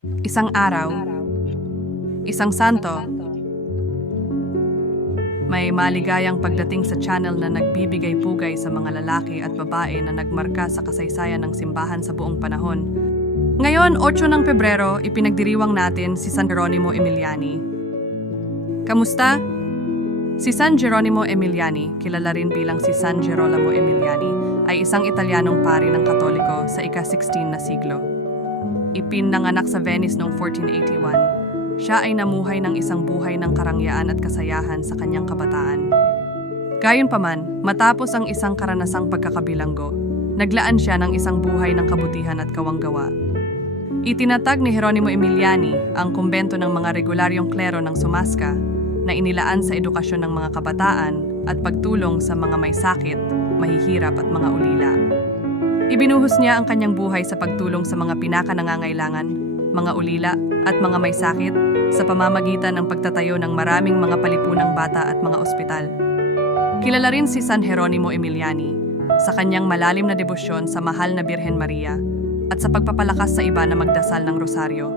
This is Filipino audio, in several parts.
Isang araw, isang santo, may maligayang pagdating sa channel na nagbibigay pugay sa mga lalaki at babae na nagmarka sa kasaysayan ng simbahan sa buong panahon. Ngayon, 8 ng Pebrero, ipinagdiriwang natin si San Geronimo Emiliani. Kamusta? Si San Geronimo Emiliani, kilala rin bilang si San Girolamo Emiliani, ay isang Italianong pari ng Katoliko sa ika-16 na siglo. Ipinanganak sa Venice noong 1481. Siya ay namuhay ng isang buhay ng karangyaan at kasayahan sa kanyang kabataan. Gayunpaman, matapos ang isang karanasang pagkakabilanggo, naglaan siya ng isang buhay ng kabutihan at kawanggawa. Itinatag ni Jeronimo Emiliani ang kumbento ng mga regularyong klero ng Sumasca na inilaan sa edukasyon ng mga kabataan at pagtulong sa mga may sakit, mahihirap at mga ulila. Ibinuhos niya ang kanyang buhay sa pagtulong sa mga pinakanangangailangan, mga ulila at mga may sakit sa pamamagitan ng pagtatayo ng maraming mga palipunang bata at mga ospital. Kilala rin si San Jeronimo Emiliani sa kanyang malalim na debosyon sa mahal na Birhen Maria at sa pagpapalakas sa iba na magdasal ng rosaryo.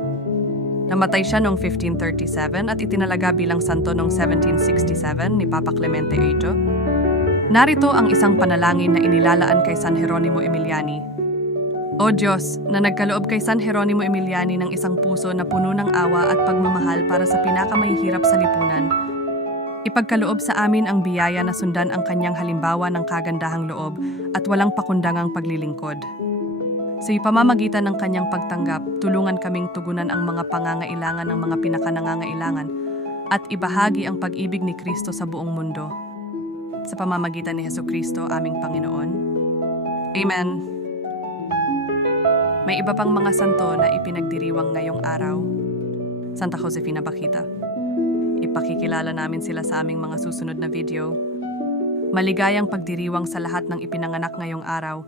Namatay siya noong 1537 at itinalaga bilang santo noong 1767 ni Papa Clemente VIII. Narito ang isang panalangin na inilalaan kay San Jeronimo Emiliani. O Diyos, na nagkaloob kay San Jeronimo Emiliani ng isang puso na puno ng awa at pagmamahal para sa pinakamahihirap sa lipunan, ipagkaloob sa amin ang biyaya na sundan ang kanyang halimbawa ng kagandahang loob at walang pakundangang paglilingkod. Sa ipamamagitan ng kanyang pagtanggap, tulungan kaming tugunan ang mga pangangailangan ng mga pinakanangangailangan at ibahagi ang pag-ibig ni Kristo sa buong mundo. Sa pamamagitan ni Heso Kristo, aming Panginoon. Amen. May iba pang mga santo na ipinagdiriwang ngayong araw. Santa Josefina Bakita. Ipakikilala namin sila sa aming mga susunod na video. Maligayang pagdiriwang sa lahat ng ipinanganak ngayong araw